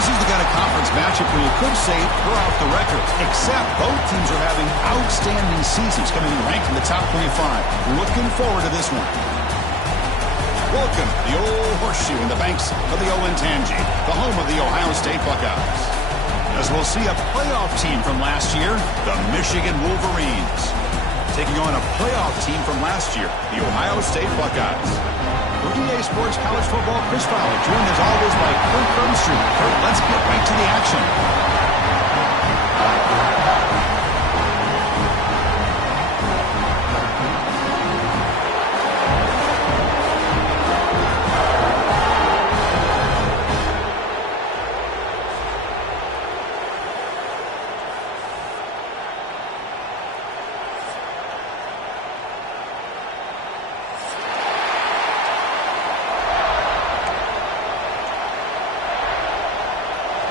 This is the kind of conference matchup where you could say we're off the record, except both teams are having outstanding seasons, coming in ranked in the top 25. Looking forward to this one. Welcome to the Old Horseshoe in the banks of the Olentangy, the home of the Ohio State Buckeyes. As we'll see a playoff team from last year, the Michigan Wolverines, taking on a playoff team from last year, the Ohio State Buckeyes. For EA Sports College Football, Chris Fowler, joined as always by Kurt Crumstreet. Kurt, let's get right to the action.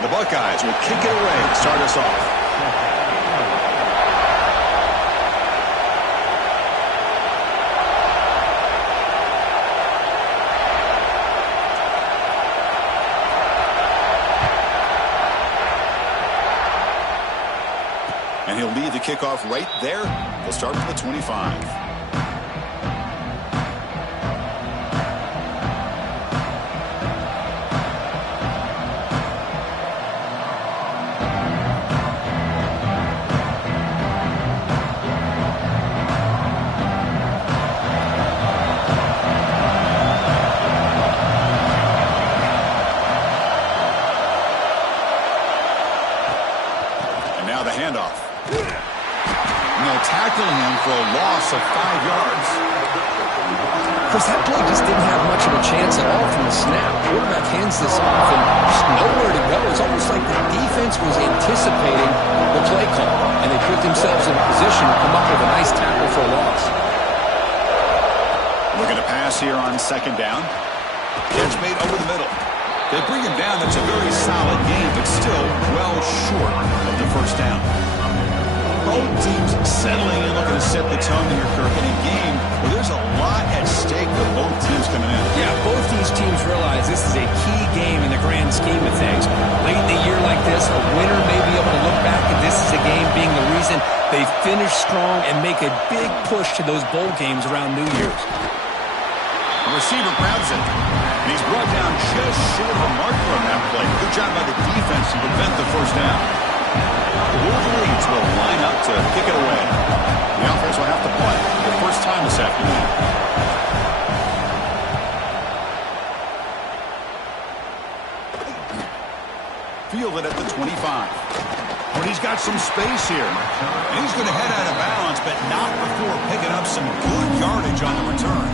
The Buckeyes will kick it away to start us off. And he'll lead the kickoff right there. They'll start from the 25. Tackling him for a loss of 5 yards. Chris, that play just didn't have much of a chance at all from the snap. Quarterback hands this off and just nowhere to go. It's almost like the defense was anticipating the play call, and they put themselves in a position to come up with a nice tackle for a loss. Looking to pass here on second down. Catch made over the middle. They bring him down. That's a very solid game, but still well short of the first down. Both teams settling in, looking to set the tone here, Kirk, in a game where there's a lot at stake with both teams coming in. Yeah, both these teams realize this is a key game in the grand scheme of things. Late in the year like this, a winner may be able to look back at this as a game being the reason they finish strong and make a big push to those bowl games around New Year's. The receiver grabs it, and he's brought down just short of a marker on that play. Good job by the defense to prevent the first down. The Wolverines will line up to kick it away. The offense will have to play for the first time this afternoon. Field it at the 25. But he's got some space here. And he's going to head out of bounds, but not before picking up some good yardage on the return.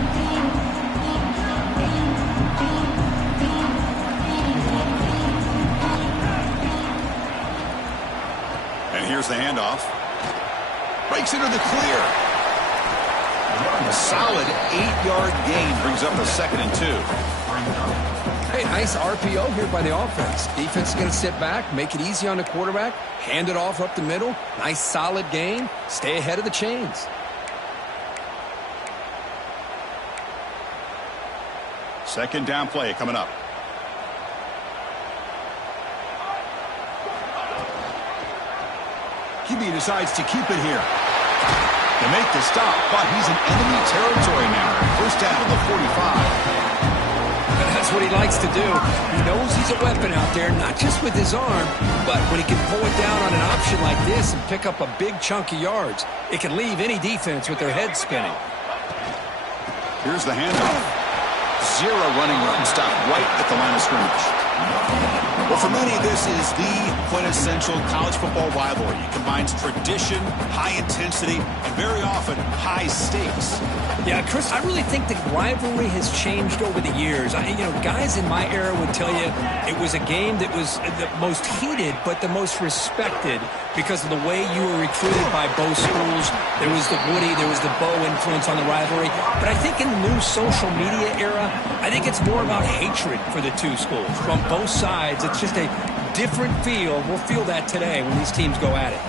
Here's the handoff. Breaks into the clear. A solid 8-yard gain brings up a 2nd and 2. Hey, nice RPO here by the offense. Defense is going to sit back, make it easy on the quarterback, hand it off up the middle. Nice solid gain. Stay ahead of the chains. Second down play coming up. QB decides to keep it here. They make the stop, but he's in enemy territory now. First down at the 45. That's what he likes to do. He knows he's a weapon out there, not just with his arm, but when he can pull it down on an option like this and pick up a big chunk of yards, it can leave any defense with their head spinning. Here's the handoff. Zero running room. Stop right at the line of scrimmage. Well, for many, this is the quintessential college football rivalry. It combines tradition, high intensity, and very often high stakes. Yeah, Chris, I really think the rivalry has changed over the years. Guys in my era would tell you it was a game that was the most heated, but the most respected because of the way you were recruited by both schools. There was the Woody, there was the Bo influence on the rivalry. But I think in the new social media era, I think it's more about hatred for the two schools from both sides. It's just a different feel. We'll feel that today when these teams go at it.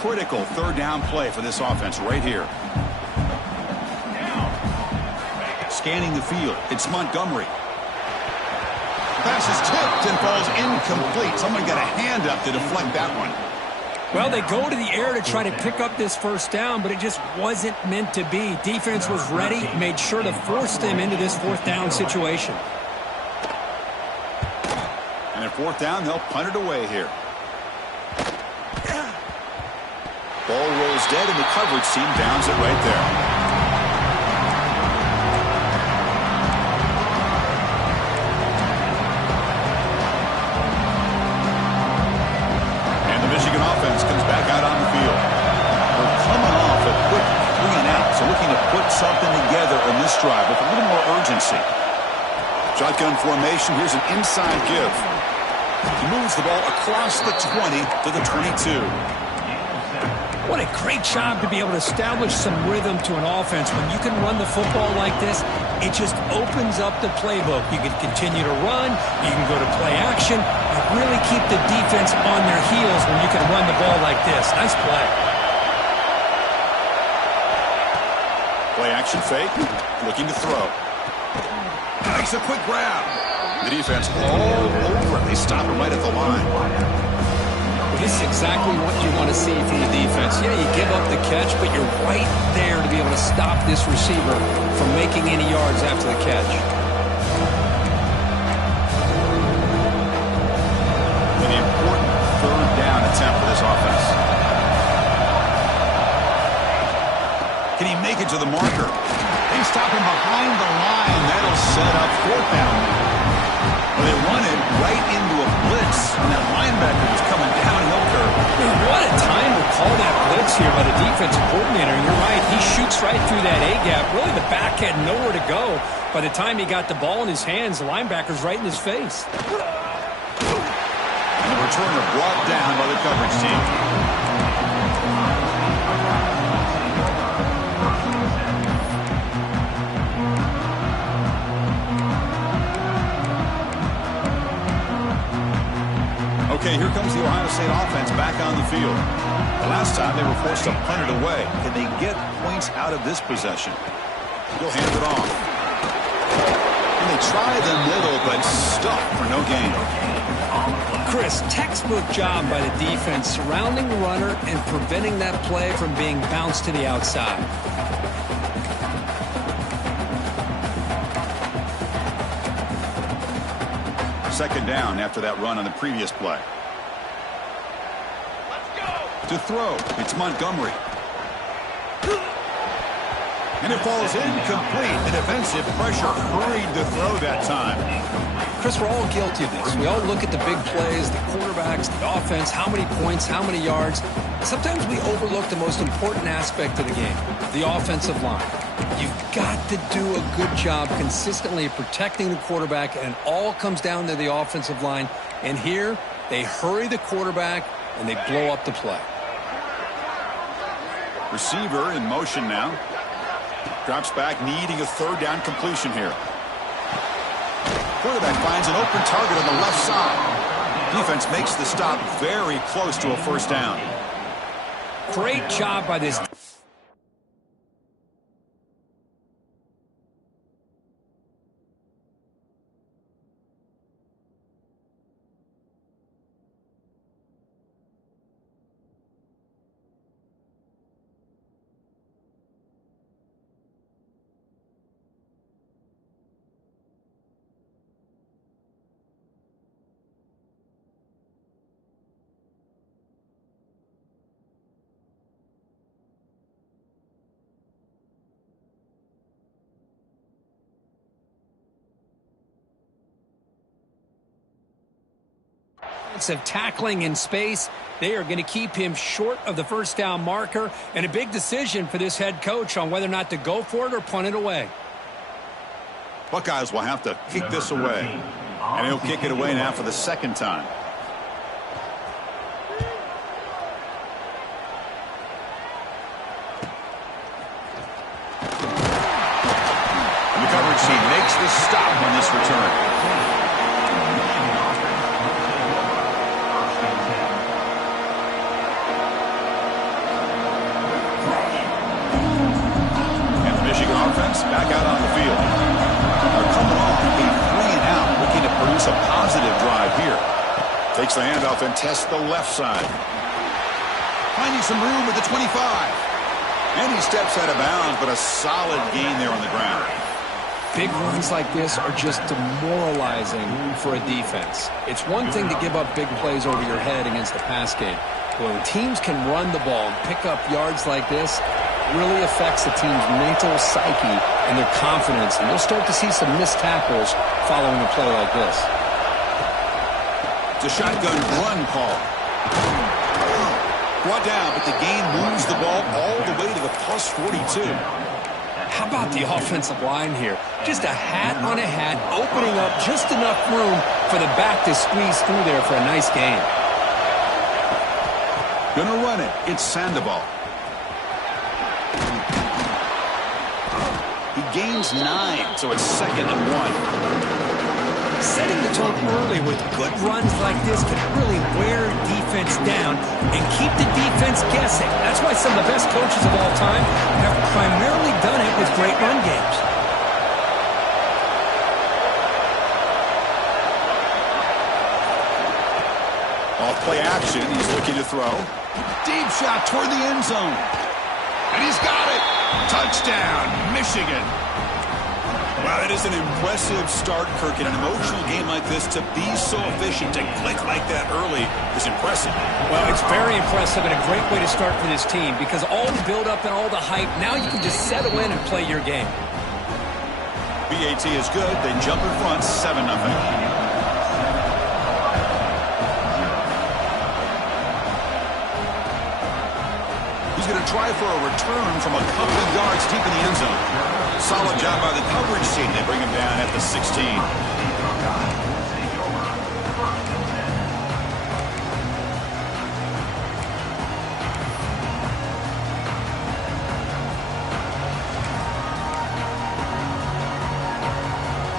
critical third down play for this offense right here. Scanning the field, it's Montgomery. Pass is tipped and falls incomplete. Someone got a hand up to deflect that one. Well, they go to the air to try to pick up this first down, but it just wasn't meant to be. Defense was ready, made sure to force them into this fourth down situation. And at fourth down, they'll punt it away here. Ball rolls dead, and the coverage team downs it right there. Offense comes back out on the field. We're coming off a quick 3-and-out, so looking to put something together in this drive with a little more urgency. Shotgun formation. Here's an inside give. He moves the ball across the 20 to the 22. What a great job to be able to establish some rhythm to an offense. When you can run the football like this, it just opens up the playbook. You can continue to run. You can go to play action. You really keep the defense on their heels when you can run the ball like this. Nice play. Play action fake. Looking to throw. Makes a quick grab. The defense all over. They stop him right at the line. This is exactly what you want to see from the defense. Yeah, you give up the catch, but you're right there to be able to stop this receiver from making any yards after the catch. An important third down attempt for this offense. Can he make it to the marker? They stop him behind the line. That'll set up fourth down. Well, they run it right into a blitz, and that linebacker was coming downhill curve. What a time to call that blitz here by the defensive coordinator. You're right. He shoots right through that A-gap. Really, the back had nowhere to go. By the time he got the ball in his hands, the linebacker's right in his face. And the returner brought down by the coverage team. Okay, here comes the Ohio State offense back on the field. The last time they were forced to punt it away. Can they get points out of this possession? He'll hand it off. And they try the middle, but stuck for no gain. Chris, textbook job by the defense surrounding the runner and preventing that play from being bounced to the outside. Second down after that run on the previous play. Let's go. To throw, it's Montgomery. And it falls incomplete. The defensive pressure hurried to throw that time. Chris, we're all guilty of this. We all look at the big plays, the quarterbacks, the offense, how many points, how many yards. Sometimes we overlook the most important aspect of the game, the offensive line. You've got to do a good job consistently protecting the quarterback, and it all comes down to the offensive line. And here, they hurry the quarterback, and they blow up the play. Receiver in motion now. Drops back, needing a third down completion here. Quarterback finds an open target on the left side. Defense makes the stop very close to a first down. Great job by this. Of tackling in space, they are going to keep him short of the first down marker, and a big decision for this head coach on whether or not to go for it or punt it away. Buckeyes will have to kick this away, and he'll kick it away now for the second time. And the coverage team makes the stop on this return. back out on the field. They're coming off a 3-and-out, looking to produce a positive drive here. Takes the handoff and tests the left side. Finding some room at the 25. And he steps out of bounds, but a solid gain there on the ground. Big runs like this are just demoralizing for a defense. It's one thing to give up big plays over your head against the pass game. But when teams can run the ball and pick up yards like this, it really affects the team's mental psyche and their confidence. And you'll start to see some missed tackles following a play like this. It's a shotgun run call. Brought down, but the gain moves the ball all the way to the plus 42. How about the offensive line here? Just a hat on a hat, opening up just enough room for the back to squeeze through there for a nice gain. Gonna run it. It's Sandoval. He gains 9, so it's 2nd and 1. Setting the tone early with good runs like this can really wear defense down and keep the defense guessing. That's why some of the best coaches of all time have primarily done it with great run games. Off play action, he's looking to throw. Deep shot toward the end zone. And he's got it. Touchdown, Michigan. Wow, that is an impressive start, Kirk. In an emotional game like this, to be so efficient, to click like that early is impressive. Well, it's very impressive and a great way to start for this team because all the build-up and all the hype, now you can just settle in and play your game. BAT is good. They jump in front, 7-0. He's going to try for a return from a couple of yards deep in the end zone. Solid job by the coverage team. They bring him down at the 16.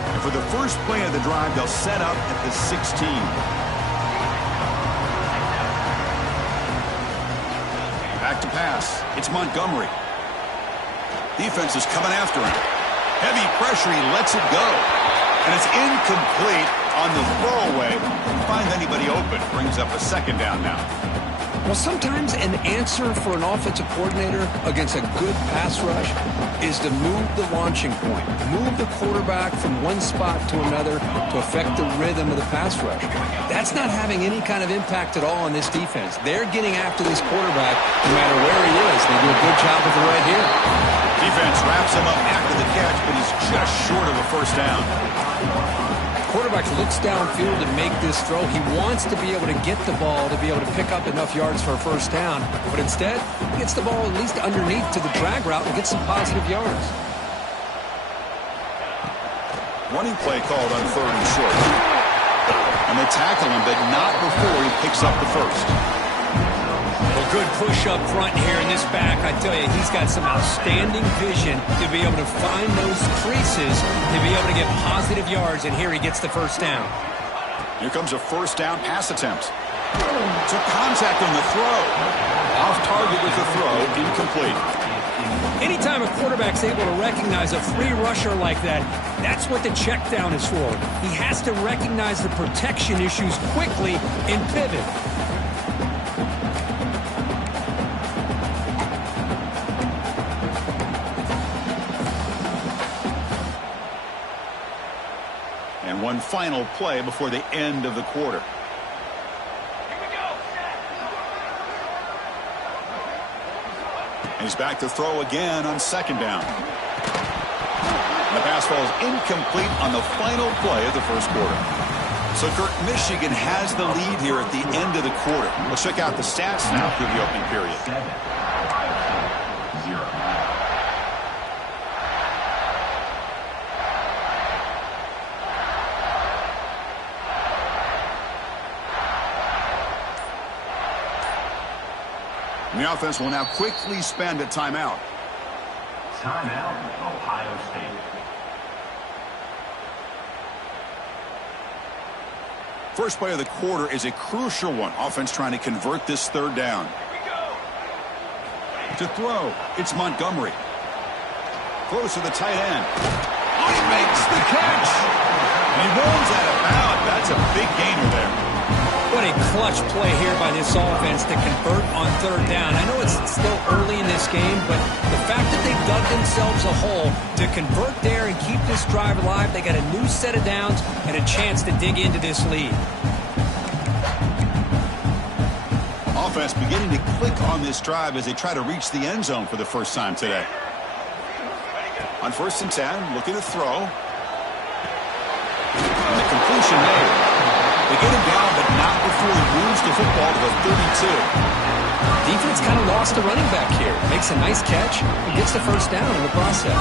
And for the first play of the drive, they'll set up at the 16. Back to pass. It's Montgomery. Defense is coming after him. Heavy pressure. He lets it go. And it's incomplete on the throwaway. Can't find anybody open. Brings up a 2nd down now. Well, sometimes an answer for an offensive coordinator against a good pass rush is to move the launching point. Move the quarterback from one spot to another to affect the rhythm of the pass rush. That's not having any kind of impact at all on this defense. They're getting after this quarterback no matter where he is. They do a good job with it right here. Defense wraps him up after the catch, but he's just short of a 1st down. Quarterback looks downfield to make this throw. He wants to be able to get the ball to be able to pick up enough yards for a 1st down, but instead, he gets the ball at least underneath to the drag route and gets some positive yards. Running play called on 3rd and short. And they tackle him, but not before he picks up the 1st. Well, good push up front here in this back. I tell you, he's got some outstanding vision to be able to find those creases, to be able to get positive yards, and here he gets the 1st down. Here comes a 1st down pass attempt. Took contact on the throw. Off target with the throw, incomplete. Anytime a quarterback's able to recognize a free rusher like that, that's what the check down is for. He has to recognize the protection issues quickly and pivot. And one final play before the end of the quarter. And he's back to throw again on 2nd down. And the pass falls incomplete on the final play of the 1st quarter. So, Kirk, Michigan has the lead here at the end of the quarter. Let's check out the stats now through the opening period. And the offense will now quickly spend a timeout. Timeout, Ohio State. First play of the quarter is a crucial one. Offense trying to convert this 3rd down. To throw, it's Montgomery. throws to the tight end. Oh, he makes the catch. And he runs out of bounds. That's a big gainer there. What a clutch play here by this offense to convert on third down. I know it's still early in this game, but the fact that they dug themselves a hole to convert there and keep this drive alive, they got a new set of downs and a chance to dig into this lead. Offense beginning to click on this drive as they try to reach the end zone for the first time today. On 1st and 10, looking to throw. And the completion made. They get him down, but not before he moves the football to the 32. Defense kind of lost the running back here. Makes a nice catch and gets the first down in the process.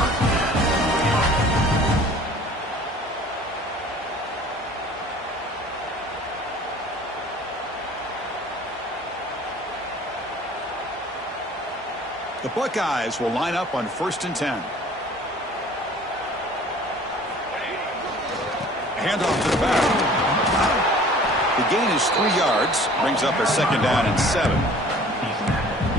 The Buckeyes will line up on 1st and 10. Handoff to the back. The gain is 3 yards. Brings up a 2nd down and 7.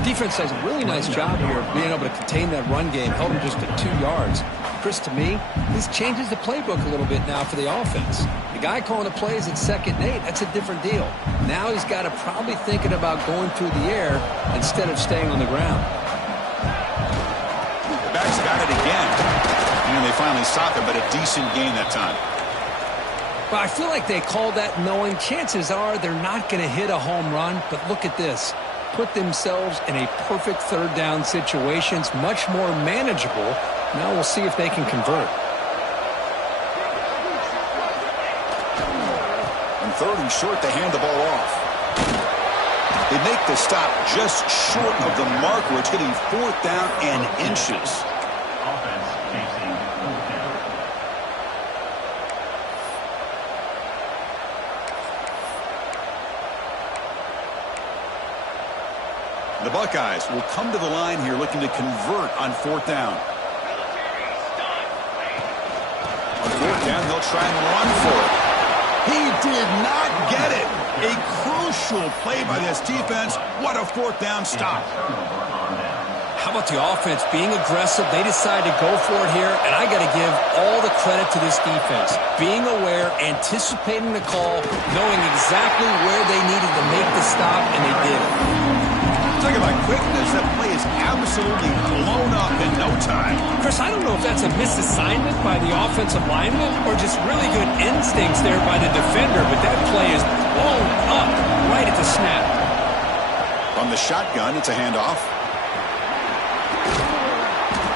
Defense does a really nice job here of being able to contain that run game, held him just at 2 yards. Chris, to me, this changes the playbook a little bit now for the offense. The guy calling the plays at 2nd and 8, that's a different deal. Now he's got to probably thinking about going through the air instead of staying on the ground. The back's got it again. And they finally stop it, but a decent gain that time. Well, I feel like they called that knowing chances are they're not going to hit a home run, but look at this. Put themselves in a perfect 3rd down situation. It's much more manageable. Now we'll see if they can convert. On 3rd and short, they hand the ball off. They make the stop just short of the marker. It's getting 4th down and inches. Offense facing 4th down. The Buckeyes will come to the line here looking to convert on 4th down. On 4th down, they'll try and run for it. He did not get it. A crucial play by this defense. What a 4th down stop. How about the offense being aggressive? They decide to go for it here, and I got to give all the credit to this defense. Being aware, anticipating the call, knowing exactly where they needed to make the stop, and they did it. Talking about quickness, that play is absolutely blown up in no time. Chris, I don't know if that's a misassignment by the offensive lineman or just really good instincts there by the defender, but that play is blown up right at the snap. From the shotgun, it's a handoff.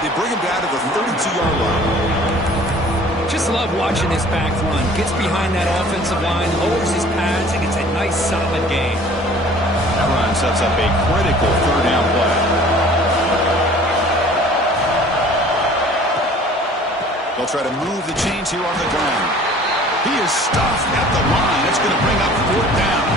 They bring him down to the 32-yard line. Just love watching this back run. Gets behind that offensive line, lowers his pads, and gets a nice solid gain. That run sets up a critical 3rd down play. They'll try to move the chains here on the ground. He is stuffed at the line. It's going to bring up 4th down.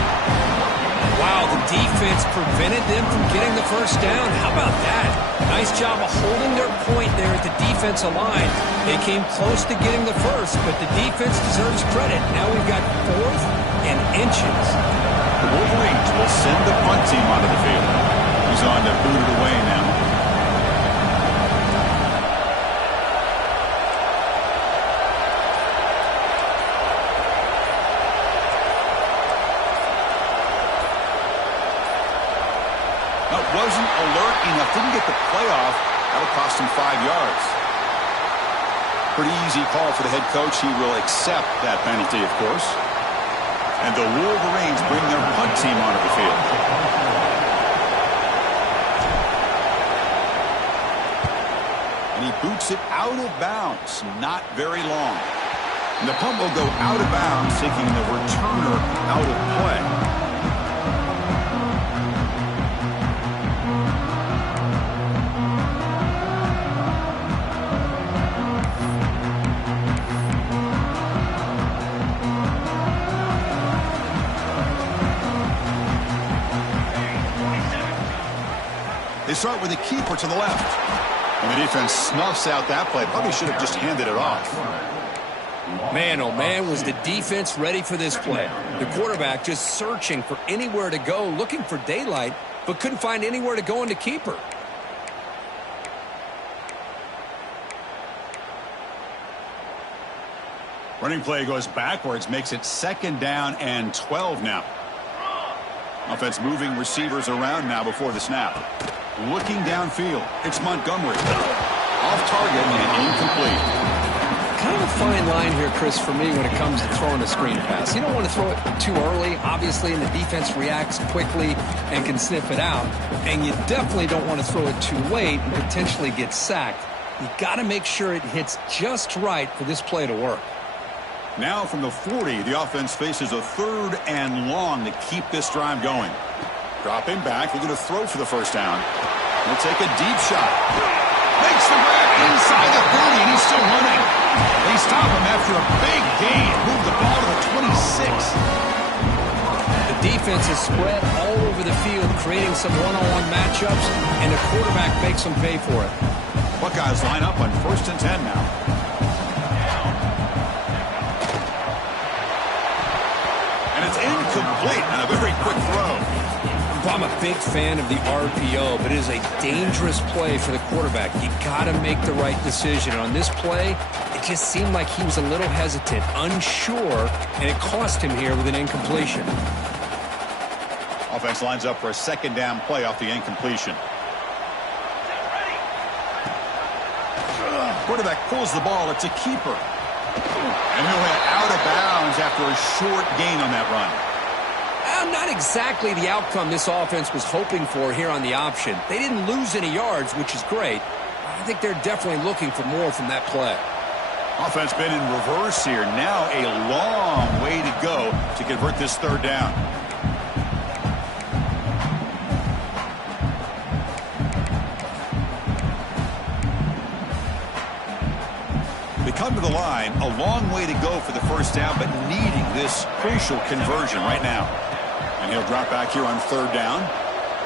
Wow, the defense prevented them from getting the first down. How about that? Nice job of holding their point there at the defensive line. They came close to getting the first, but the defense deserves credit. Now we've got 4th and inches. The Wolverines will send the punt team onto the field. He's on to boot it away now. That wasn't alert enough. Didn't get the play off. That'll cost him 5 yards. Pretty easy call for the head coach. He will accept that penalty, of course. And the Wolverines bring their punt team onto the field. And he boots it out of bounds. Not very long. And the punt will go out of bounds, taking the returner out of play. They start with a keeper to the left. And the defense snuffs out that play. Probably should have just handed it off. Man, oh man, was the defense ready for this play. The quarterback just searching for anywhere to go, looking for daylight, but couldn't find anywhere to go in the keeper. Running play goes backwards, makes it 2nd down and 12 now. Offense moving receivers around now before the snap. Looking downfield, it's Montgomery. Off target and incomplete. Kind of a fine line here, Chris, for me when it comes to throwing a screen pass. You don't want to throw it too early, obviously, and the defense reacts quickly and can sniff it out. And you definitely don't want to throw it too late and potentially get sacked. You got to make sure it hits just right for this play to work. Now from the 40, the offense faces a 3rd and long to keep this drive going. Dropping back, looking to throw for the first down. He'll take a deep shot. Makes the grab inside the 30, and he's still running. They stop him after a big gain. Move the ball to the 26. The defense is spread all over the field, creating some one-on-one matchups, and the quarterback makes them pay for it. Buckeyes line up on 1st and 10 now. And it's incomplete on a very quick throw. I'm a big fan of the RPO, but it is a dangerous play for the quarterback. You got to make the right decision. On this play, it just seemed like he was a little hesitant, unsure, and it cost him here with an incompletion. Offense lines up for a 2nd down play off the incompletion. Quarterback pulls the ball. It's a keeper. And he'll head out of bounds after a short gain on that run. Not exactly the outcome this offense was hoping for here on the option. They didn't lose any yards, which is great. I think they're definitely looking for more from that play. Offense been in reverse here. Now a long way to go to convert this 3rd down. They come to the line, a long way to go for the first down, but needing this crucial conversion right now. And he'll drop back here on 3rd down.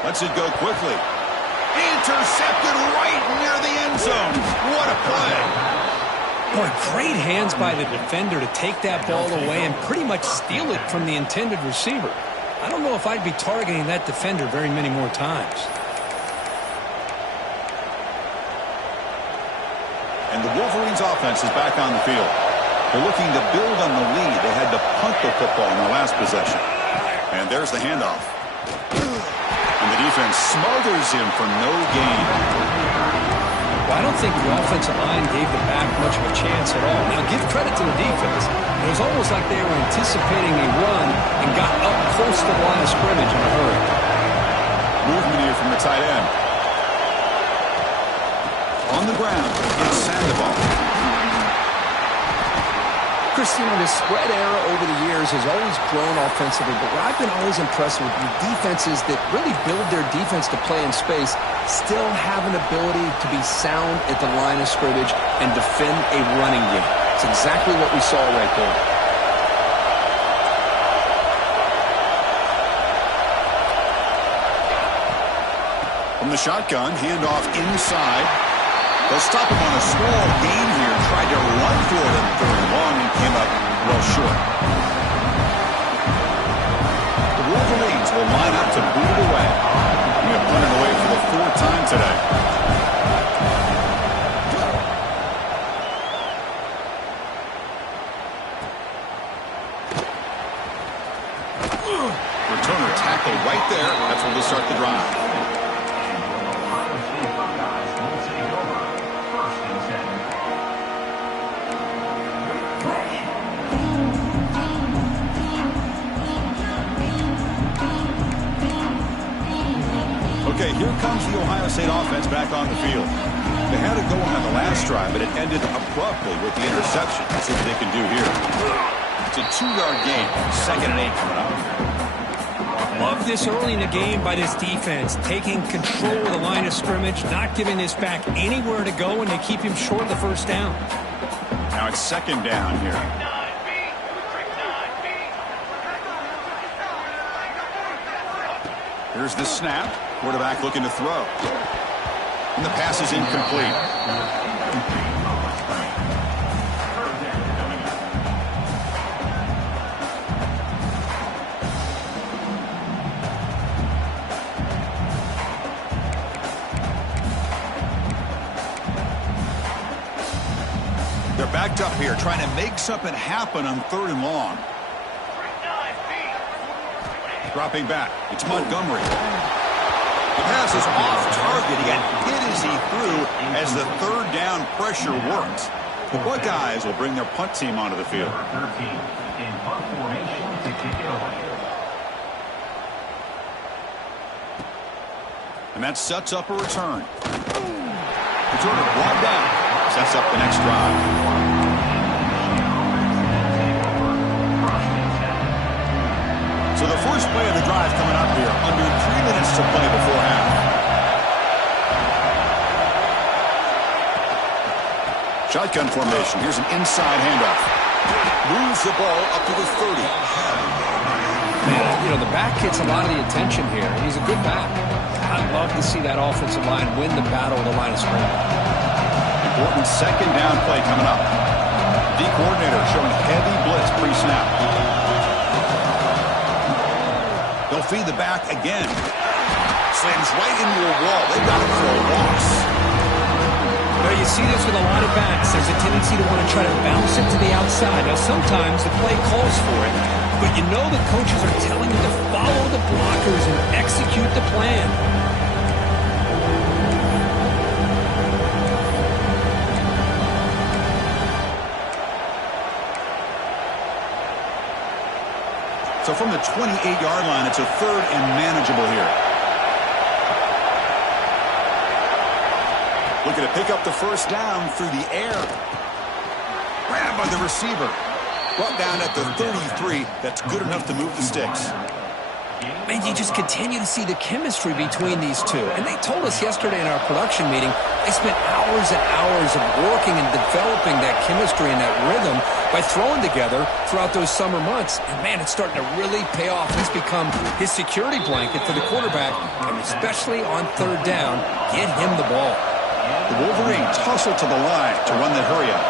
Lets it go quickly. Intercepted right near the end zone. What a play. Boy, great hands by the defender to take that ball away and pretty much steal it from the intended receiver. I don't know if I'd be targeting that defender very many more times. And the Wolverines offense is back on the field. They're looking to build on the lead. They had to punt the football in their last possession. And there's the handoff. And the defense smothers him for no gain. Well, I don't think the offensive line gave the back much of a chance at all. Now, give credit to the defense. It was almost like they were anticipating a run and got up close to the line of scrimmage in a hurry. Movement here from the tight end. On the ground, it's Sandoval. Christina, the spread era over the years has always grown offensively, but what I've been always impressed with the defenses that really build their defense to play in space still have an ability to be sound at the line of scrimmage and defend a running game. It's exactly what we saw right there. From the shotgun, handoff inside. They'll stop him on a small gain here. Tried to run for it in 3rd and long and came up well short. The Wolverines will line up to boot it away. We have punted away for the 4th time today. Returner tackle right there. That's where we'll start the drive. Okay, here comes the Ohio State offense back on the field. They had it going on the last drive, but it ended abruptly with the interception. Let's see what they can do here. It's a 2-yard gain. 2nd and 8 coming up. Love this early in the game by this defense, taking control of the line of scrimmage, not giving this back anywhere to go, and they keep him short of the first down. Now it's 2nd down here. Here's the snap. Quarterback looking to throw. And the pass is incomplete. They're backed up here, trying to make something happen on 3rd and long. Dropping back. It's Montgomery. The pass is off target. He got hit as he threw as the 3rd down pressure worked. The Buckeyes will bring their punt team onto the field. Number 13 in punt formation to kick it away. And that sets up a return. Returner brought down. Sets up the next drive. So the first play of the drive coming up here. Under 3 minutes to play before half. Shotgun formation. Here's an inside handoff. Moves the ball up to the 30. Man, the back gets a lot of the attention here. He's a good back. I'd love to see that offensive line win the battle of the line of scrimmage. Important 2nd down play coming up. The coordinator showing heavy blitz pre-snap. They'll feed the back again. Slams right into a wall. They got it for a loss. Well, you see this with a lot of backs. There's a tendency to want to try to bounce it to the outside. Now, sometimes the play calls for it, but the coaches are telling you to follow the blockers and execute the plan. So from the 28-yard line, it's a 3rd and manageable here. Looking to pick up the 1st down through the air. Grabbed by the receiver. Brought down at the 33. That's good enough to move the sticks. Man, you just continue to see the chemistry between these two. And they told us yesterday in our production meeting, they spent hours and hours of working and developing that chemistry and that rhythm by throwing together throughout those summer months. And, man, it's starting to really pay off. He's become his security blanket for the quarterback, and especially on 3rd down, get him the ball. The Wolverines hustle to the line to run the hurry-up.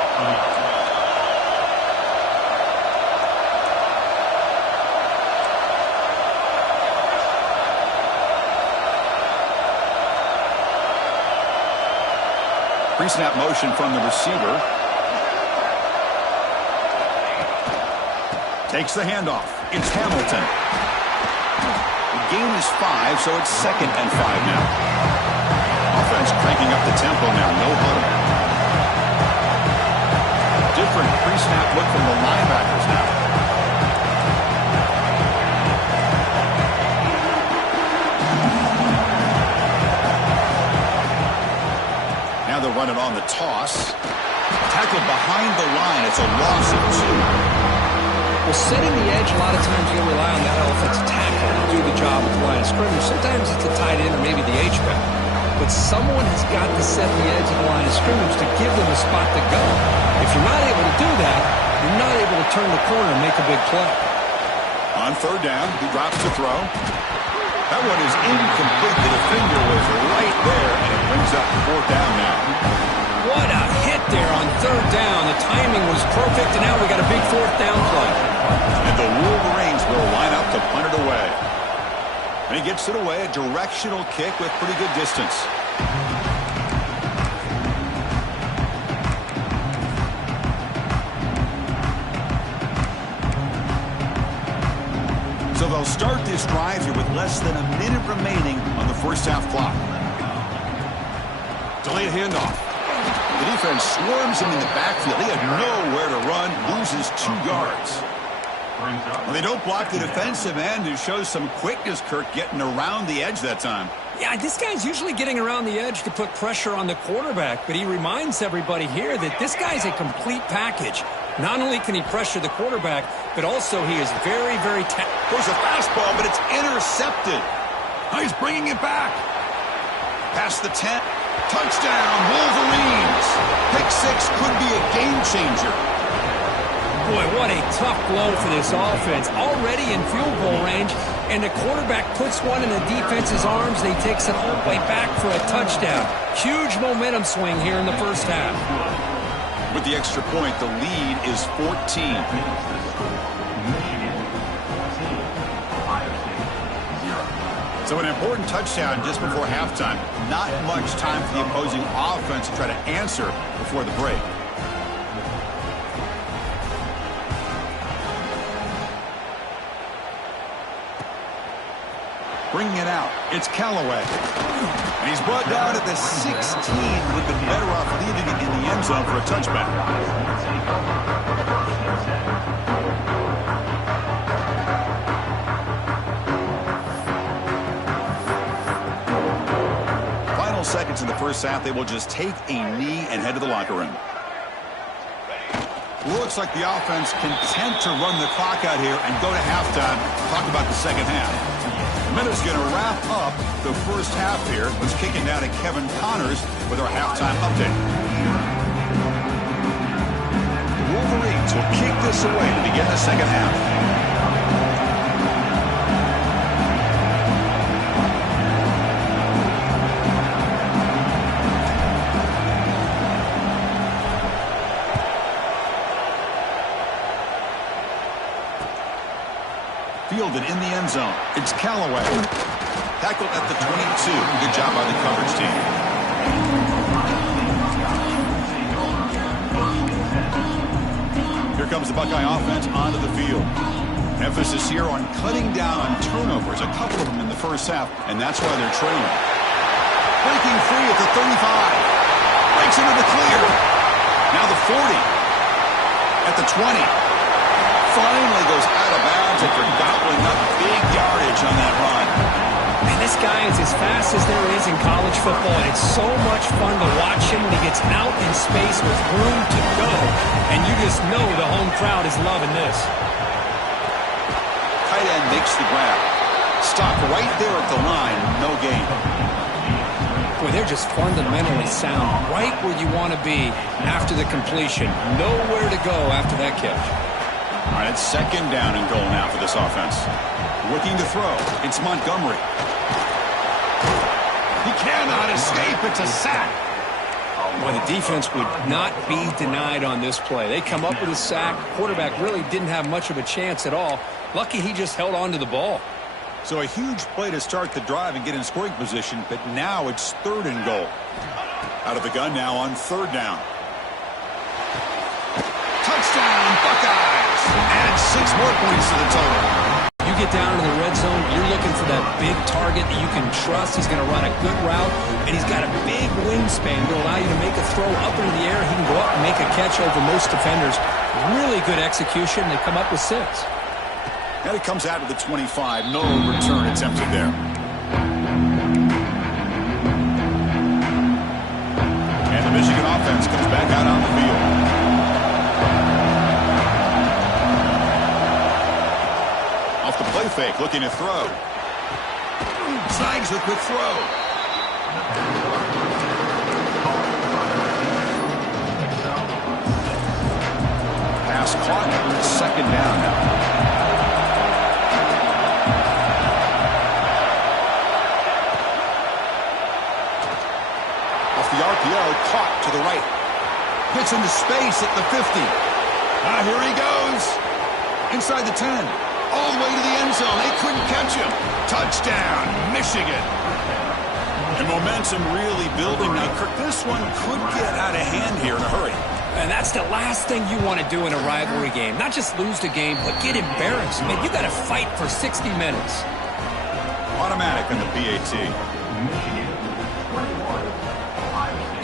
Pre-snap motion from the receiver. Takes the handoff. It's Hamilton. The gain is 5, so it's 2nd and 5 now. Offense cranking up the tempo now. No huddle. Different pre-snap look from the linebackers now. Now they'll run it on the toss. Tackled behind the line. It's a loss of 2. Well, setting the edge, a lot of times you'll rely on that offensive tackle to do the job at the line of scrimmage. Sometimes it's a tight end or maybe the H-back. But someone has got to set the edge of the line of scrimmage to give them a spot to go. If you're not able to do that, you're not able to turn the corner and make a big play. On 3rd down, he drops to throw. That one is incomplete. The defender was right there, and it brings up 4th down now. What a hit there on 3rd down. The timing was perfect, and now we got a big 4th down play. And the Wolverines will line up to punt it away. And he gets it away, a directional kick with pretty good distance. So they'll start this drive here with less than a minute remaining on the 1st half clock. Delay a handoff. The defense swarms him in the backfield. He had nowhere to run, loses 2 yards. Well, they don't block the defensive end, who shows some quickness, Kirk, getting around the edge that time. Yeah, this guy's usually getting around the edge to put pressure on the quarterback, but he reminds everybody here that this guy's a complete package. Not only can he pressure the quarterback, but also he is very, very There's a fastball, but it's intercepted. Oh, he's bringing it back. Past the 10. Touchdown, Wolverines. Pick 6 could be a game changer. Boy, what a tough blow for this offense. Already in field goal range, and the quarterback puts one in the defense's arms, and he takes it all the way back for a touchdown. Huge momentum swing here in the 1st half. With the extra point, the lead is 14. So an important touchdown just before halftime. Not much time for the opposing offense to try to answer before the break. Bringing it out, it's Callaway. And he's brought down at the 16. Would have been better off leaving it in the end zone for a touchback. Final seconds in the first half, they will just take a knee and head to the locker room. Looks like the offense content to run the clock out here and go to halftime. Talk about the second half. Minutes going to wrap up the first half here. Let's kick it down to Kevin Connors with our halftime update. The Wolverines will kick this away to begin the second half. Fielded in the end zone. It's Callaway. Tackled at the 22. Good job by the coverage team. Here comes the Buckeye offense onto the field. Emphasis here on cutting down on turnovers. A couple of them in the first half, and that's why they're trailing. Breaking free at the 35. Breaks into the clear. Now the 40. At the 20. Finally goes out of bounds after gobbling up big yardage on that run. And this guy is as fast as there is in college football, and it's so much fun to watch him when he gets out in space with room to go. And you just know the home crowd is loving this. Tight end makes the grab. Stop right there at the line, no gain. Boy, they're just fundamentally sound, right where you want to be after the completion. Nowhere to go after that catch. All right, it's second down and goal now for this offense. Looking to throw. It's Montgomery. He cannot escape. It's a sack. Well, the defense would not be denied on this play. They come up with a sack. Quarterback really didn't have much of a chance at all. Lucky he just held on to the ball. So a huge play to start the drive and get in scoring position, but now it's third and goal. Out of the gun now on third down. Touchdown, Buckeyes! Add 6 more points to the total. You get down to the red zone, you're looking for that big target that you can trust. He's going to run a good route, and he's got a big wingspan to allow you to make a throw up into the air. He can go up and make a catch over most defenders. Really good execution. They come up with 6. And it comes out to the 25. No return attempted there. And the Michigan offense comes back out on the field. Off the play fake, looking to throw. Snags the quick throw. Pass caught. Second down now. Off the RPO, caught to the right. Hits into space at the 50. Here he goes. Inside the 10. All the way to the end zone. They couldn't catch him. Touchdown, Michigan. And momentum really building now. Kirk, this one could get out of hand here in a hurry. And that's the last thing you want to do in a rivalry game. Not just lose the game, but get embarrassed. Man, you got to fight for 60 minutes. Automatic on the PAT.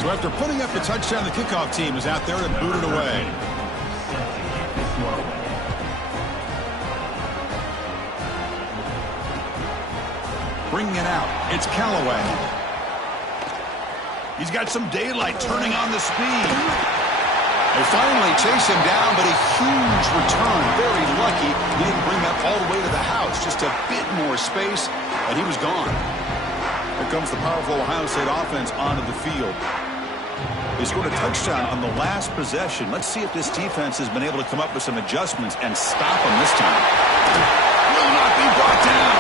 So after putting up the touchdown, the kickoff team is out there to boot it away. Bringing it out, it's Callaway. He's got some daylight, turning on the speed. They finally chase him down, but a huge return. Very lucky he didn't bring that all the way to the house. Just a bit more space, and he was gone. Here comes the powerful Ohio State offense onto the field. They scored a touchdown on the last possession. Let's see if this defense has been able to come up with some adjustments and stop them this time. Will not be brought down.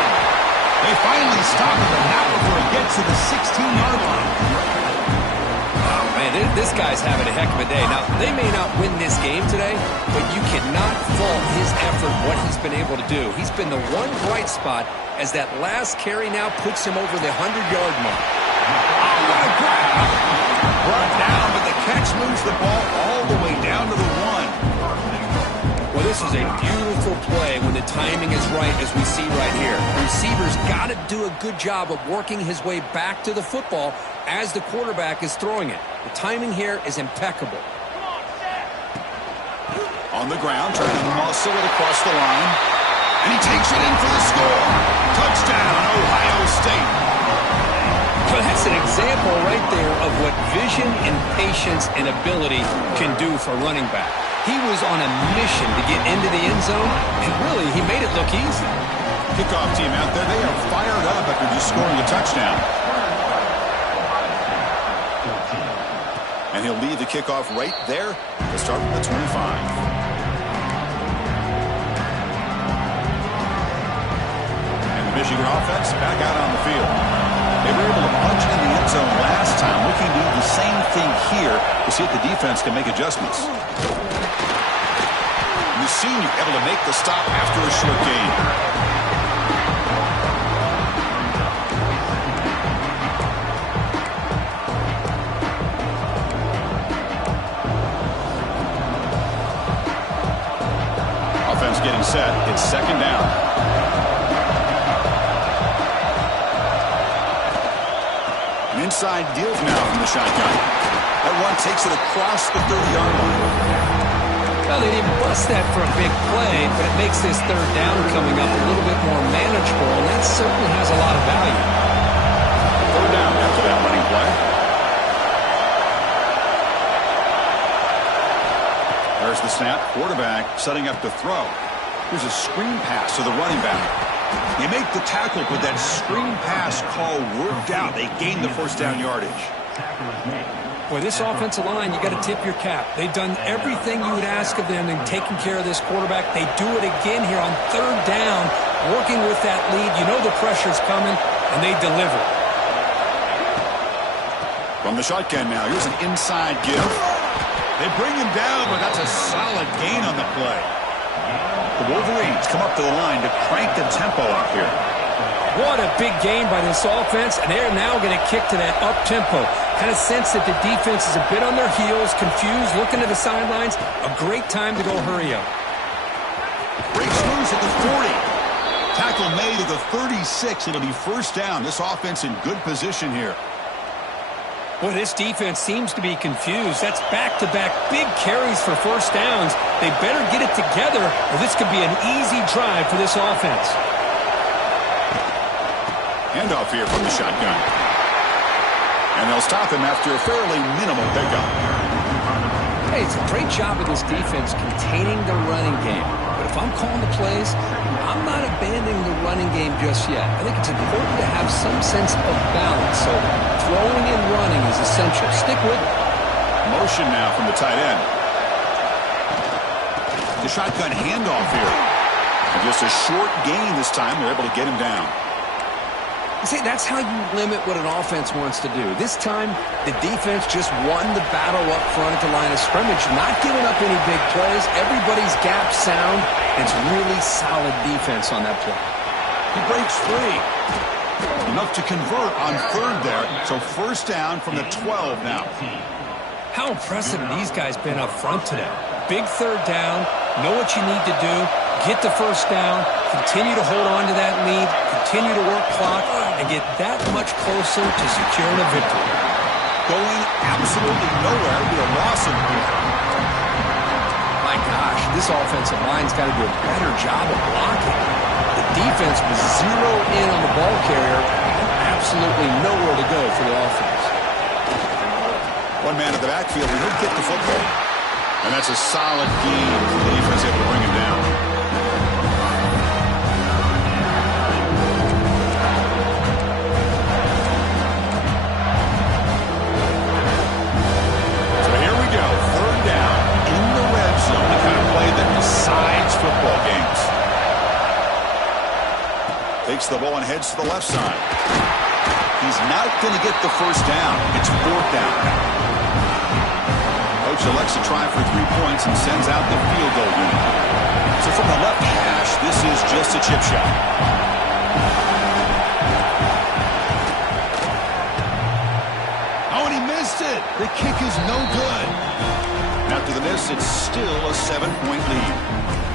They finally stop him, but not before it gets to the 16-yard line. Oh, man, this guy's having a heck of a day. Now, they may not win this game today, but you cannot fault his effort, what he's been able to do. He's been the one bright spot as that last carry now puts him over the 100-yard mark. Oh, what a grab! Brought down, but the catch moves the ball all the way down to the 1. Well, This is a beautiful play when the timing is right, as we see right here. The receiver's got to do a good job of working his way back to the football as the quarterback is throwing it. The timing here is impeccable. On the ground, trying to muscle it across the line. And he takes it in for the score. Touchdown, Ohio State. Well, that's an example right there of what vision and patience and ability can do for a running back. He was on a mission to get into the end zone, and really, he made it look easy. Kickoff team out there, they are fired up after just scoring a touchdown. And he'll lead the kickoff right there to start from the 25. Michigan offense back out on the field. They were able to punch in the end zone last time, looking to do the same thing here to see if the defense can make adjustments. And the senior able to make the stop after a short gain. Offense getting set. It's second down. Inside deals now from the shotgun. That one takes it across the 30-yard line. Well, they didn't bust that for a big play, but it makes this third down coming up a little bit more manageable, and that certainly has a lot of value. Third down after that running play. There's the snap. Quarterback setting up to throw. Here's a screen pass to the running back. They make the tackle, but that screen pass call worked out. They gained the first down yardage. Boy, this offensive line, you got to tip your cap. They've done everything you would ask of them in taking care of this quarterback. They do it again here on third down, working with that lead. You know the pressure's coming, and they deliver. From the shotgun now, here's an inside give. They bring him down, but that's a solid gain on the play. The Wolverines come up to the line to crank the tempo up here. What a big game by this offense, and they're now going to kick to that up-tempo. Kind of sense that the defense is a bit on their heels, confused, looking to the sidelines. A great time to go hurry up. Breaks loose at the 40. Tackle made at the 36. It'll be first down. This offense in good position here. Boy, this defense seems to be confused. That's back-to-back big carries for first downs. They better get it together, or this could be an easy drive for this offense. Handoff here from the shotgun. And they'll stop him after a fairly minimal pickup. Hey, it's a great job of this defense containing the running game. But if I'm calling the plays, I'm not abandoning the running game just yet. I think it's important to have some sense of balance. So throwing and running is essential. Stick with it. Motion now from the tight end. The shotgun handoff here. And just a short gain this time. They're able to get him down. See, that's how you limit what an offense wants to do. This time, the defense just won the battle up front at the line of scrimmage, not giving up any big plays. Everybody's gap sound. It's really solid defense on that play. He breaks free. Enough to convert on third there. So first down from the 12 now. How impressive have these guys been up front today? Big third down. Know what you need to do. Get the first down. Continue to hold on to that lead. Continue to work clock. And get that much closer to securing a victory. Going absolutely nowhere with a loss in here. My gosh, this offensive line's got to do a better job of blocking. The defense was zeroed in on the ball carrier and absolutely nowhere to go for the offense. One man in the backfield, and he'll get the football. And that's a solid gain. The defense able to bring him down. So here we go. Third down in the red zone. The kind of play that decides football games. Takes the ball and heads to the left side. He's not going to get the first down. It's fourth down now. Coach elects to try for 3 points and sends out the field goal unit. So from the left hash, this is just a chip shot. Oh, and he missed it. The kick is no good. And after the miss, it's still a 7-point lead.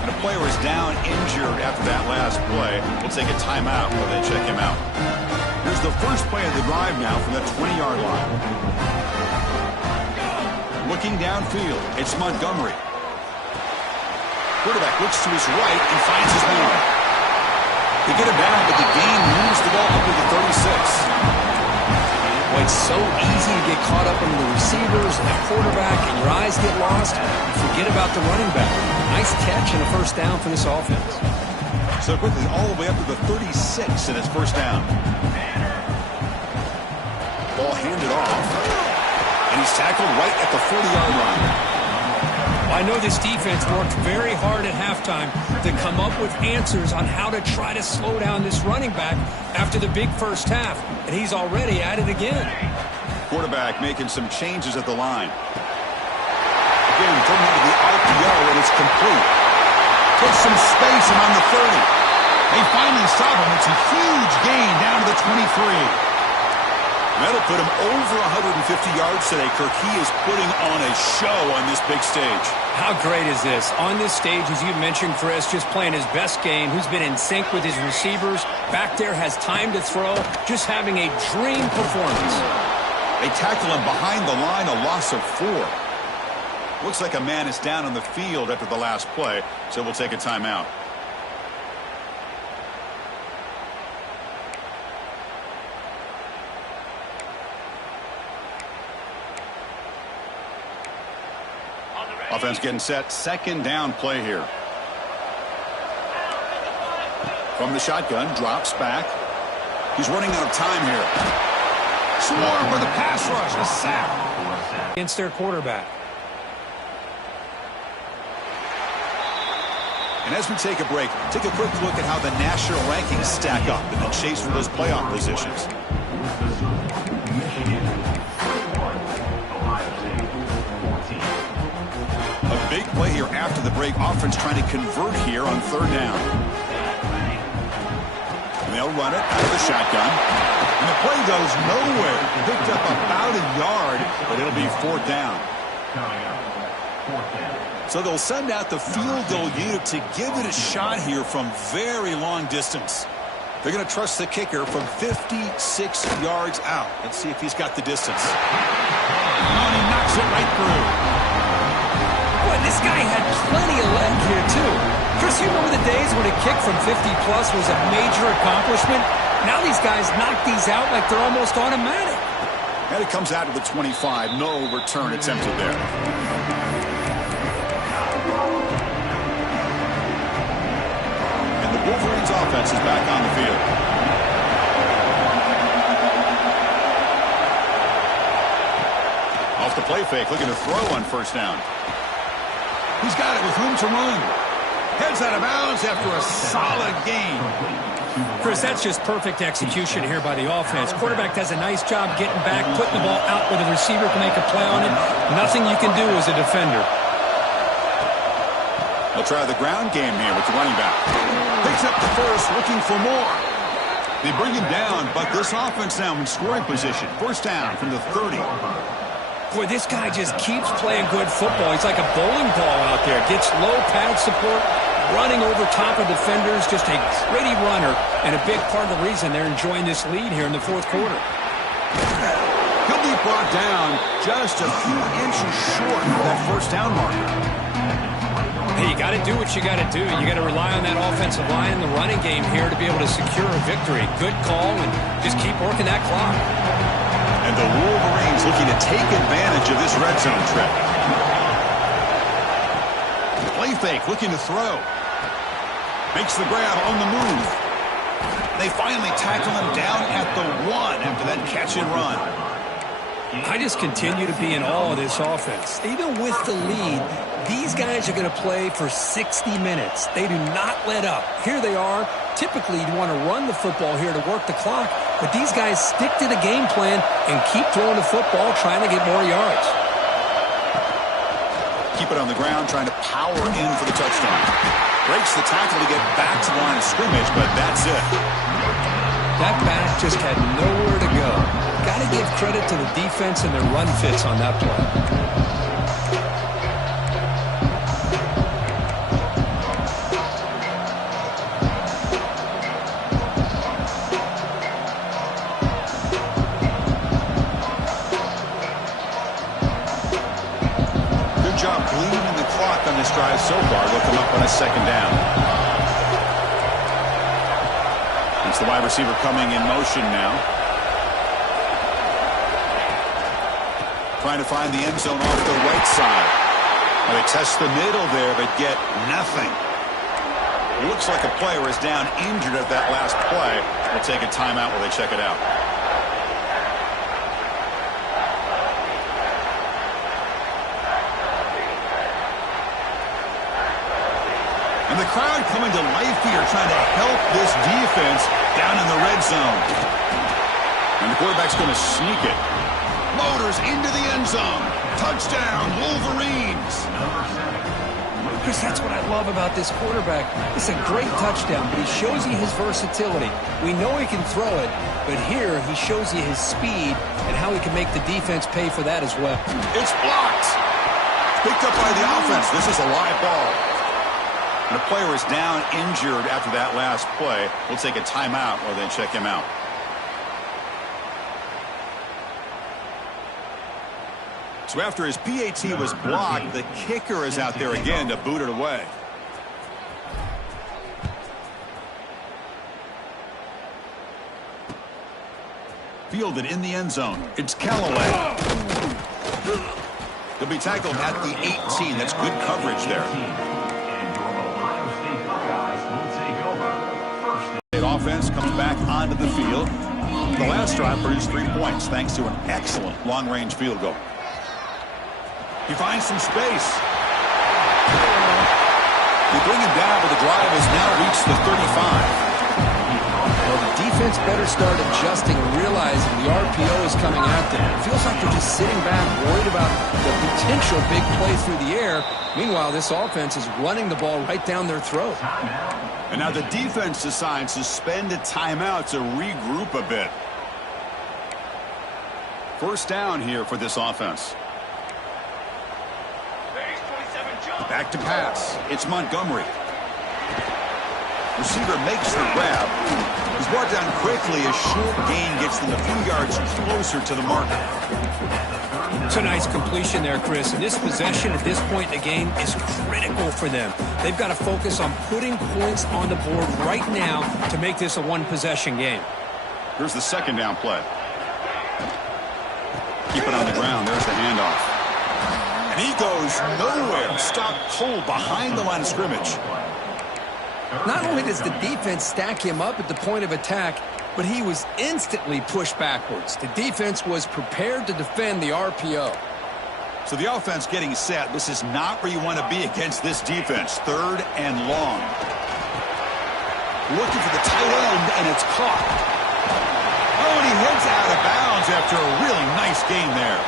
And a player is down injured after that last play. We'll take a timeout while they check him out. Here's the first play of the drive now from the 20-yard line. Looking downfield, it's Montgomery. Quarterback looks to his right and finds his man. They get him down, but the gain moves the ball up to the 36. Well, it's so easy to get caught up into the receivers and the quarterback, and your eyes get lost. You forget about the running back. Nice catch and a first down for this offense. So quickly all the way up to the 36 and it's first down. Ball handed off. And he's tackled right at the 40-yard line. I know this defense worked very hard at halftime to come up with answers on how to try to slow down this running back after the big first half, and he's already at it again. Quarterback making some changes at the line. Again, throwing into the RPO, and it's complete. Takes some space and on the 30. They finally stop him. It's a huge gain down to the 23. That'll put him over 150 yards today, Kirk. He is putting on a show on this big stage. How great is this? On this stage, as you mentioned, Chris, just playing his best game, who's been in sync with his receivers. Back there, has time to throw, just having a dream performance. They tackle him behind the line, a loss of 4. Looks like a man is down on the field after the last play, so we'll take a timeout. Offense getting set. Second down play here. From the shotgun, drops back. He's running out of time here. Swarm for the pass rush. A sack. Against their quarterback. And as we take a break, take a quick look at how the national rankings stack up in the chase for those playoff positions. A big play here after the break. Offense trying to convert here on third down. And they'll run it out of the shotgun. And the play goes nowhere. Picked up about a yard, but it'll be fourth down. So they'll send out the field goal unit to give it a shot here from very long distance. They're going to trust the kicker from 56 yards out. Let's see if he's got the distance. Oh, and he knocks it right through. Boy, this guy had plenty of leg here, too. Chris, you remember the days when a kick from 50-plus was a major accomplishment? Now these guys knock these out like they're almost automatic. And it comes out to the 25. No return attempted there. And the Wolverines offense is back on the field. Off the play fake, looking to throw on first down. He's got it with room to run. Heads out of bounds after a solid gain. Chris, that's just perfect execution here by the offense. Quarterback does a nice job getting back, putting the ball out where the receiver can make a play on it. Nothing you can do as a defender. They'll try the ground game here with the running back. Picks up the first, looking for more. They bring him down, but this offense now in scoring position. First down from the 30. Boy, this guy just keeps playing good football. He's like a bowling ball out there. Gets low pad support, running over top of defenders. Just a gritty runner, and a big part of the reason they're enjoying this lead here in the fourth quarter. He'll be brought down just a few inches short of that first down marker. Hey, you got to do what you got to do. You got to rely on that offensive line and the running game here to be able to secure a victory. Good call, and just keep working that clock. And the Wolverines looking to take advantage of this red zone trip. Play fake, looking to throw. Makes the grab on the move. They finally tackle him down at the 1 after that catch and run. I just continue to be in awe of this offense. Even with the lead, these guys are going to play for 60 minutes. They do not let up. Here they are. Typically, you want to run the football here to work the clock, but these guys stick to the game plan and keep throwing the football, trying to get more yards. Keep it on the ground, trying to power in for the touchdown. Breaks the tackle to get back to the line of scrimmage, but that's it. That back just had nowhere to go. Got to give credit to the defense and their run fits on that play. so far. They'll come up on a second down. It's the wide receiver coming in motion now. Trying to find the end zone off the right side. Well, they test the middle there, but get nothing. Looks like a player is down injured at that last play. We'll take a timeout while they check it out. And the crowd coming to life here, trying to help this defense down in the red zone. And the quarterback's going to sneak it. Motors into the end zone. Touchdown, Wolverines. Chris, that's what I love about this quarterback. It's a great touchdown, but he shows you his versatility. We know he can throw it, but here he shows you his speed and how he can make the defense pay for that as well. It's blocked. Picked up by the offense. This is a live ball. And the player is down injured after that last play. We'll take a timeout while they check him out. So after his PAT was blocked, the kicker is out there again to boot it away. Fielded in the end zone. It's Callaway. He'll be tackled at the 18. That's good coverage there. The offense comes back onto the field. The last drive produced 3 points thanks to an excellent long-range field goal. He finds some space. They bring him down, but the drive has now reached the 35. Well, the defense better start adjusting and realizing the RPO is coming at them. It feels like they're just sitting back, worried about the potential big play through the air. Meanwhile, this offense is running the ball right down their throat. And now the defense decides to spend a timeout to regroup a bit. First down here for this offense. Back to pass. It's Montgomery. Receiver makes the grab. He's brought down quickly. A short gain gets them a few yards closer to the marker. It's a nice completion there, Chris. And this possession at this point in the game is critical for them. They've got to focus on putting points on the board right now to make this a one-possession game. Here's the second down play. Keep it on the ground. There's the handoff. And he goes nowhere. Stop cold behind the line of scrimmage. Not only does the defense stack him up at the point of attack, but he was instantly pushed backwards. The defense was prepared to defend the RPO. So the offense getting set. This is not where you want to be against this defense. Third and long. Looking for the tight end, and it's caught. Oh, and he heads out of bounds after a really nice game there.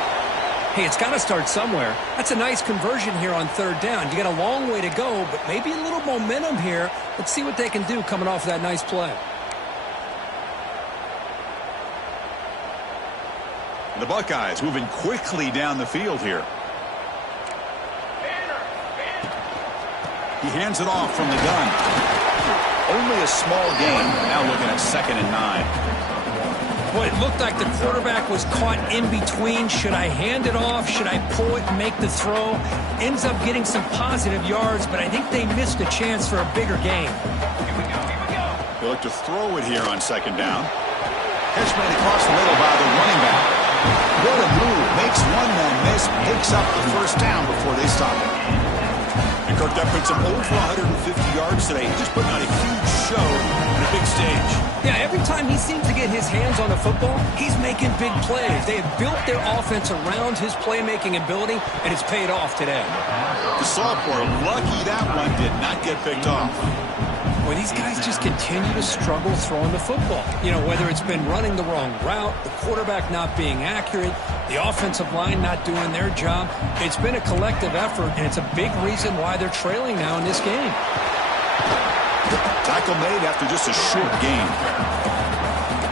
Hey, it's got to start somewhere. That's a nice conversion here on third down. You got a long way to go, but maybe a little momentum here. Let's see what they can do coming off that nice play. The Buckeyes moving quickly down the field here. He hands it off from the gun. Only a small gain. Now looking at 2nd and 9. Well, it looked like the quarterback was caught in between. Should I hand it off? Should I pull it and make the throw? Ends up getting some positive yards, but I think they missed a chance for a bigger gain. Here we go. They look to throw it here on 2nd down. Catch made across the middle by the running back. What a move. Makes one man miss. Picks up the first down before they stop it. And Kirk, that puts him over 150 yards today. He's just putting on a huge show on a big stage. Yeah, every time he seems to get his hands on the football, he's making big plays. They have built their offense around his playmaking ability, and it's paid off today. The sophomore, lucky that one did not get picked off. Boy, these guys just continue to struggle throwing the football. You know, whether it's been running the wrong route, the quarterback not being accurate, the offensive line not doing their job. It's been a collective effort, and it's a big reason why they're trailing now in this game. Tackle made after just a short gain.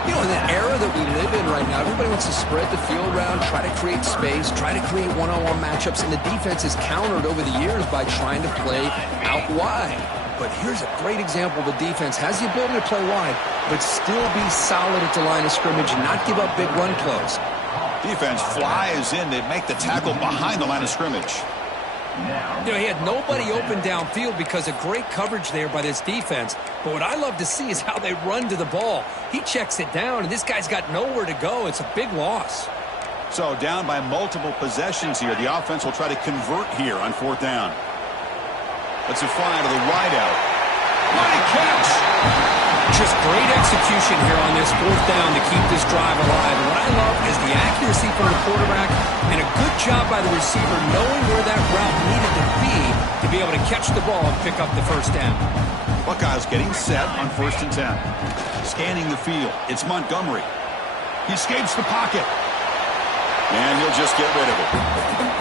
You know, in the era that we live in right now, everybody wants to spread the field around, try to create space, try to create one-on-one matchups, and the defense is countered over the years by trying to play out wide. But here's a great example. The defense has the ability to play wide, but still be solid at the line of scrimmage and not give up big run plays. Defense flies in. They make the tackle behind the line of scrimmage. You know, he had nobody open downfield because of great coverage there by this defense. But what I love to see is how they run to the ball. He checks it down, and this guy's got nowhere to go. It's a big loss. So down by multiple possessions here. The offense will try to convert here on 4th down. Let's it fly to the wideout. What a catch! Just great execution here on this 4th down to keep this drive alive. And what I love is the accuracy from the quarterback and a good job by the receiver knowing where that route needed to be able to catch the ball and pick up the 1st down. Buckeyes getting set on 1st and 10. Scanning the field. It's Montgomery. He escapes the pocket. And he'll just get rid of it.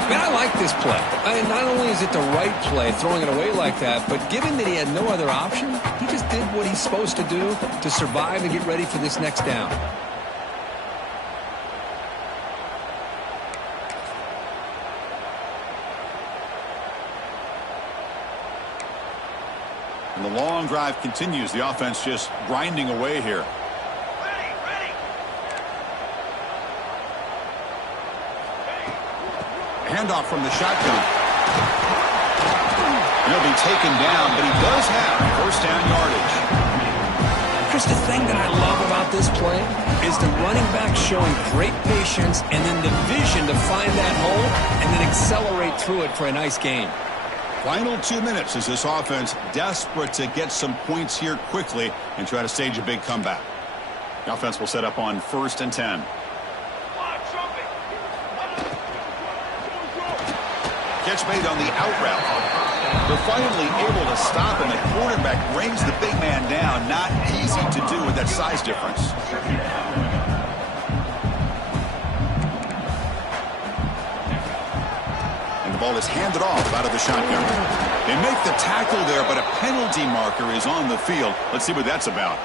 Man, I like this play. Not only is it the right play, throwing it away like that, but given that he had no other option, he just did what he's supposed to do to survive and get ready for this next down. And the long drive continues. The offense just grinding away here. Handoff from the shotgun. He'll be taken down, but he does have 1st down yardage. Chris, the thing that I love about this play is the running back showing great patience and then the vision to find that hole and then accelerate through it for a nice gain. Final 2 minutes as this offense desperate to get some points here quickly and try to stage a big comeback. The offense will set up on 1st and 10. Catch made on the out route. They're finally able to stop, and the quarterback brings the big man down. Not easy to do with that size difference. And the ball is handed off out of the shotgun. They make the tackle there, but a penalty marker is on the field. Let's see what that's about.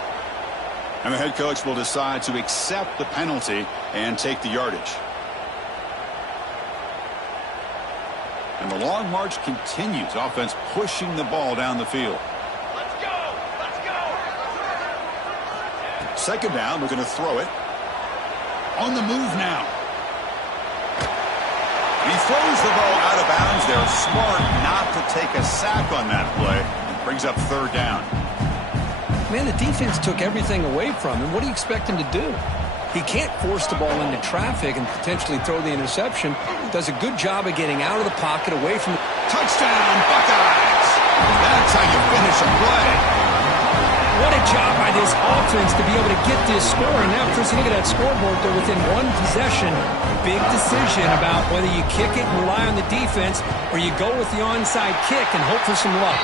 And the head coach will decide to accept the penalty and take the yardage. And the long march continues. Offense pushing the ball down the field. Let's go! Let's go! 2nd down. We're going to throw it. On the move now. He throws the ball out of bounds there. Smart not to take a sack on that play. Brings up 3rd down. Man, the defense took everything away from him. What do you expect him to do? He can't force the ball into traffic and potentially throw the interception. Does a good job of getting out of the pocket, away from... Touchdown, Buckeyes! That's how you finish a play. What a job by this offense to be able to get this score. And now, Chris, look at that scoreboard. They're within 1 possession. Big decision about whether you kick it and rely on the defense or you go with the onside kick and hope for some luck.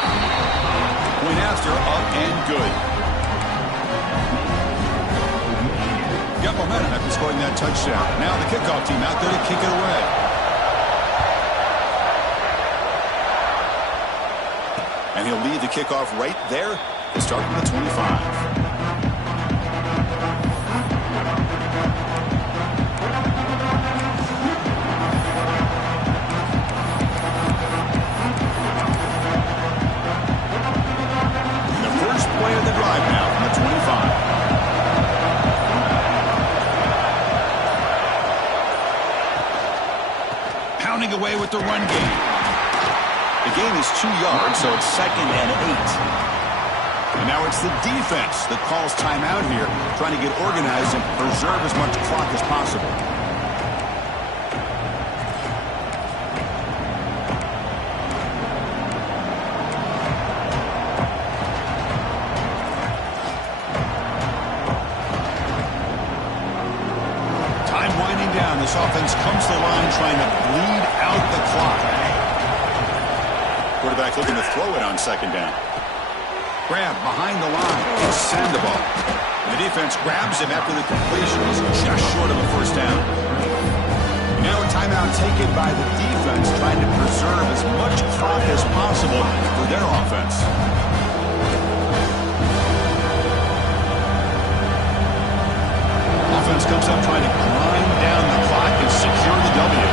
Point after, up and good. Got momentum after scoring that touchdown. Now the kickoff team out there to kick it away. And he'll lead the kickoff right there to start from the 25. The first play of the drive now from the 25. Away with the run game. The gain is 2 yards, so it's 2nd and 8. And now it's the defense that calls timeout here, trying to get organized and preserve as much clock as possible. Time winding down. This offense comes to the line trying to bleed out the clock. Quarterback looking to throw it on 2nd down. Grab behind the line. It's Sandoval. The defense grabs him after the completion. He's just short of a 1st down. Now a timeout taken by the defense, trying to preserve as much clock as possible for their offense. Offense comes up trying to grind down the clock and secure the W.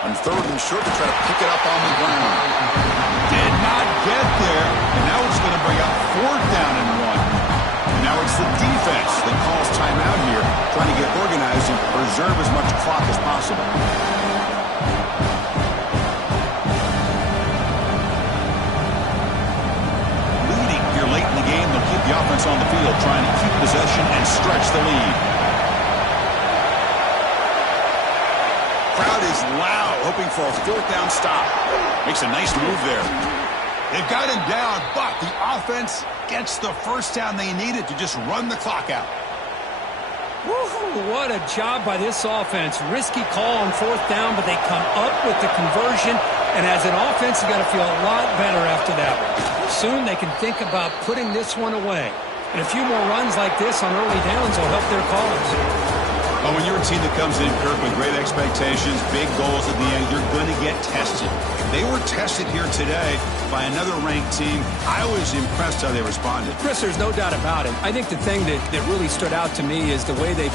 On 3rd and short to try to pick it up on the ground. Did not get there, and now it's going to bring up 4th down and 1. And now it's the defense that calls timeout here, trying to get organized and preserve as much clock as possible. The offense on the field trying to keep possession and stretch the lead. Crowd is loud, hoping for a fourth down stop. Makes a nice move there. They've got him down, but the offense gets the first down they needed to just run the clock out. Woo-hoo, what a job by this offense. Risky call on fourth down, but they come up with the conversion. And as an offense, you got to feel a lot better after that one. Soon they can think about putting this one away. And a few more runs like this on early downs will help their cause. Well, when you're a team that comes in, Kirk, with great expectations, big goals at the end, you're going to get tested. They were tested here today by another ranked team. I was impressed how they responded. Chris, there's no doubt about it. I think the thing that really stood out to me is the way they